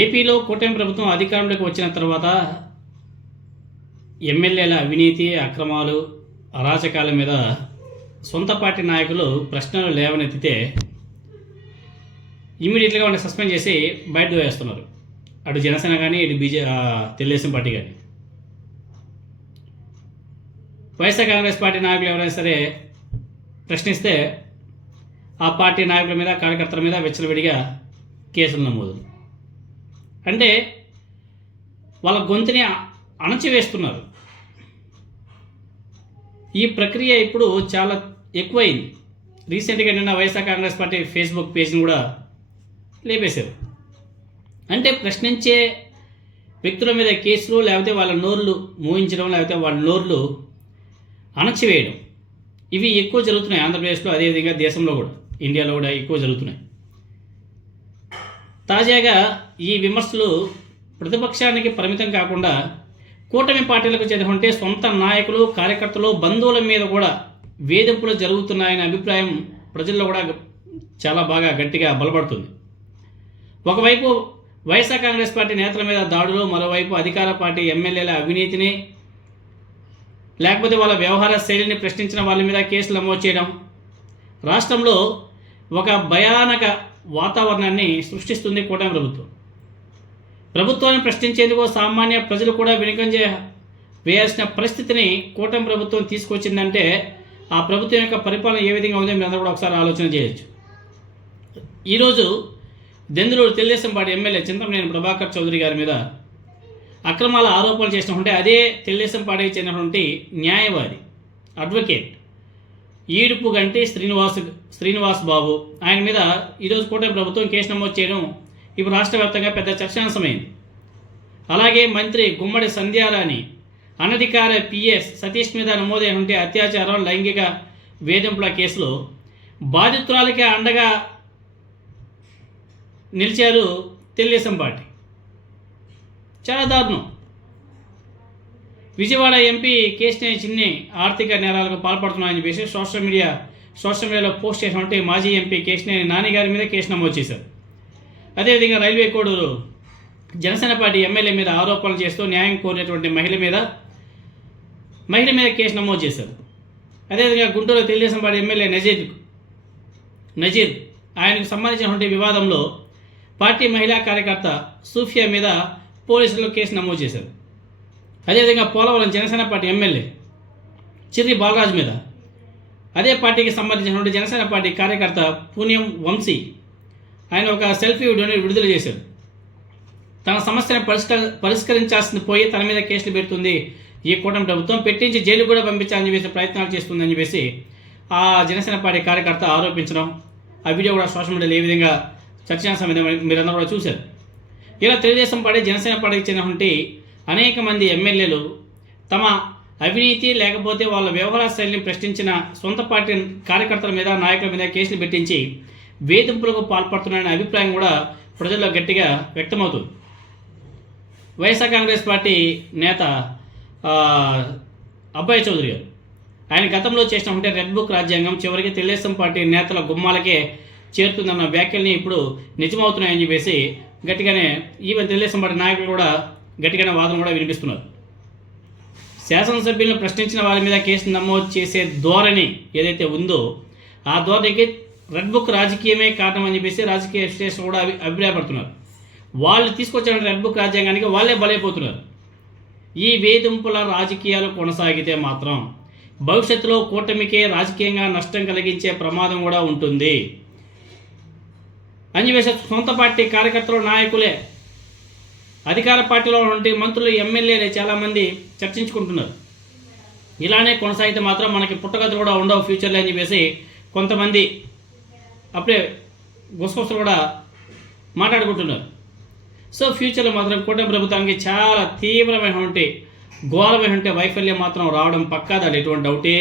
ఏపీలో కూటమి ప్రభుత్వం అధికారంలోకి వచ్చిన తర్వాత ఎమ్మెల్యేల అవినీతి, అక్రమాలు, అరాచకాల మీద సొంత పార్టీ నాయకులు ప్రశ్నలు లేవనెత్తితే ఇమీడియట్గా వాళ్ళని సస్పెండ్ చేసి బయటకు వేస్తున్నారు. అటు జనసేన కానీ ఇటు తెలుగుదేశం పార్టీ కానీ. వైఎస్ఆర్ కాంగ్రెస్ పార్టీ నాయకులు ఎవరైనా సరే ప్రశ్నిస్తే ఆ పార్టీ నాయకుల మీద, కార్యకర్తల మీద విచ్చలవిడిగా కేసులు నమోదు. అంటే వాళ్ళ గొంతుని అణచివేస్తున్నారు. ఈ ప్రక్రియ ఇప్పుడు చాలా ఎక్కువైంది. రీసెంట్గా నిన్న వైఎస్ఆర్ కాంగ్రెస్ పార్టీ ఫేస్బుక్ పేజ్ని కూడా లేపేశారు. అంటే ప్రశ్నించే వ్యక్తుల మీద కేసులు, లేకపోతే వాళ్ళ నోర్లు మూయించడం, లేకపోతే వాళ్ళ నోర్లు అణచివేయడం, ఇవి ఎక్కువ జరుగుతున్నాయి ఆంధ్రప్రదేశ్లో, అదేవిధంగా దేశంలో కూడా, ఇండియాలో కూడా ఎక్కువ జరుగుతున్నాయి. తాజాగా ఈ విమర్శలు ప్రతిపక్షానికి పరిమితం కాకుండా కూటమి పార్టీలకు చెందిన సొంత నాయకులు, కార్యకర్తలు, బంధువుల మీద కూడా వేధింపులు జరుగుతున్నాయనే అభిప్రాయం ప్రజల్లో కూడా చాలా బాగా గట్టిగా బలపడుతుంది. ఒకవైపు వైఎస్ఆర్ కాంగ్రెస్ పార్టీ నేతల మీద దాడులు, మరోవైపు అధికార పార్టీ ఎమ్మెల్యేల అవినీతిని, లేకపోతే వాళ్ళ వ్యవహార శైలిని ప్రశ్నించిన వాళ్ళ మీద కేసులు నమోదు చేయడం రాష్ట్రంలో ఒక భయానక వాతావరణాన్ని సృష్టిస్తుంది కూటమి ప్రభుత్వం. ప్రభుత్వాన్ని ప్రశ్నించేందుకు సామాన్య ప్రజలు కూడా వెనుకంజ వేయాల్సిన పరిస్థితిని కూటమి ప్రభుత్వం తీసుకొచ్చిందంటే ఆ ప్రభుత్వం యొక్క పరిపాలన ఏ విధంగా ఉందో మీరు అందరూ కూడా ఒకసారి ఆలోచన చేయొచ్చు. ఈరోజు దెందులూరు తెలుగుదేశం పార్టీ ఎమ్మెల్యే చింతమనేని ప్రభాకర్ చౌదరి గారి మీద అక్రమాల ఆరోపణలు చేసినటువంటి అదే తెలుగుదేశం పార్టీకి చెందినటువంటి న్యాయవాది, అడ్వకేట్ ఈడుపు గంటి శ్రీనివాస్ బాబు, ఆయన మీద ఈరోజు కూటమి ప్రభుత్వం కేసు నమోదు చేయడం ఇప్పుడు రాష్ట్ర వ్యాప్తంగా పెద్ద చర్చాంశమైంది. అలాగే మంత్రి గుమ్మడి సంధ్యారాణి అనధికార పిఎస్ సతీష్ మీద నమోదైనటువంటి అత్యాచారం, లైంగిక వేధింపుల కేసులో బాధితురాలకే అండగా నిలిచారు తెలుగుదేశం పార్టీ. చాలా దారుణం. విజయవాడ ఎంపీ కేశినేని చిన్ని ఆర్థిక నేరాలకు పాల్పడుతున్నాయని చెప్పేసి సోషల్ మీడియాలో పోస్ట్ చేసినటువంటి మాజీ ఎంపీ కేశినేని నాని గారి మీద కేసు నమోదు చేశారు. అదేవిధంగా railway Koduru Janasena party MLA మీద ఆరోపణలు చేస్తూ న్యాయం కోరినటువంటి మహిళ మీద కేసు నమోదు చేశారు. అదేవిధంగా గుంటూరు తెలుగుదేశం పార్టీ ఎమ్మెల్యే నజీర్ ఆయనకు సంబంధించినటువంటి వివాదంలో పార్టీ మహిళా కార్యకర్త సూఫియా మీద పోలీసులు కేసు నమోదు చేశారు. అదేవిధంగా పోలవరం జనసేన పార్టీ ఎమ్మెల్యే చిర్రి బాలరాజు మీద అదే పార్టీకి సంబంధించినటువంటి జనసేన పార్టీ కార్యకర్త పుణ్యం వంశీ ఆయన ఒక సెల్ఫీ వీడియోని విడుదల చేశారు. తన సమస్యను పరిష్కరించాల్సింది పోయి తన మీద కేసులు పెడుతుంది ఈ కూటమి ప్రభుత్వం, పెట్టించి జైలు కూడా పంపించాలని చెప్పేసి ప్రయత్నాలు చేస్తుందని చెప్పేసి ఆ జనసేన పార్టీ కార్యకర్త ఆరోపించడం, ఆ వీడియో కూడా సోషల్ మీడియాలో ఏ విధంగా చర్చాంశం మీరందరూ కూడా చూశారు. ఇలా తెలుగుదేశం పార్టీ, జనసేన పార్టీకి చెందినటువంటి అనేక మంది ఎమ్మెల్యేలు తమ అవినీతి లేకపోతే వాళ్ళ వ్యవహార శైలిని ప్రశ్నించిన సొంత పార్టీ కార్యకర్తల మీద, నాయకుల మీద కేసులు పెట్టించి వేధింపులకు పాల్పడుతున్నారనే అభిప్రాయం కూడా ప్రజల్లో గట్టిగా వ్యక్తమవుతుంది. వైఎస్ఆర్ కాంగ్రెస్ పార్టీ నేత అబ్బాయి చౌదరి గారు ఆయన గతంలో చేసినటువంటి రెడ్ బుక్ రాజ్యాంగం చివరికి తెలుగుదేశం పార్టీ నేతల గుమ్మాలకే చేరుతుందన్న వ్యాఖ్యల్ని ఇప్పుడు నిజమవుతున్నాయని చెప్పేసి గట్టిగానే ఈవెన్ తెలుగుదేశం పార్టీ నాయకులు కూడా గట్టిగానే వాదన కూడా వినిపిస్తున్నారు. శాసనసభ్యులను ప్రశ్నించిన వారి మీద కేసు నమోదు చేసే ధోరణి ఏదైతే ఉందో ఆ ధోరణికి రెడ్ బుక్ రాజకీయమే కారణం అని చెప్పేసి రాజకీయ విశ్లేషకులు కూడా అభిప్రాయపడుతున్నారు. వాళ్ళు తీసుకొచ్చిన రెడ్ బుక్ రాజ్యాంగానికి వాళ్ళే బలైపోతున్నారు. ఈ వేధింపుల రాజకీయాలు కొనసాగితే మాత్రం భవిష్యత్తులో కూటమికే రాజకీయంగా నష్టం కలిగించే ప్రమాదం కూడా ఉంటుంది అని చెప్పేసి సొంత పార్టీ కార్యకర్తలు, నాయకులే, అధికార పార్టీలో ఉన్నటువంటి మంత్రులు, ఎమ్మెల్యేలే చాలామంది చర్చించుకుంటున్నారు. ఇలానే కొనసాగితే మాత్రం మనకి పుట్టగతులు కూడా ఉండవు ఫ్యూచర్లో అని చెప్పేసి కొంతమంది అప్పుడే గుసగుసలు కూడా మాట్లాడుకుంటున్నారు. సో ఫ్యూచర్లో మాత్రం కూటమి ప్రభుత్వానికి చాలా తీవ్రమైనటువంటి ఘోరమైనటువంటి వైఫల్యం మాత్రం రావడం పక్కా, దాని ఎటువంటి డౌటే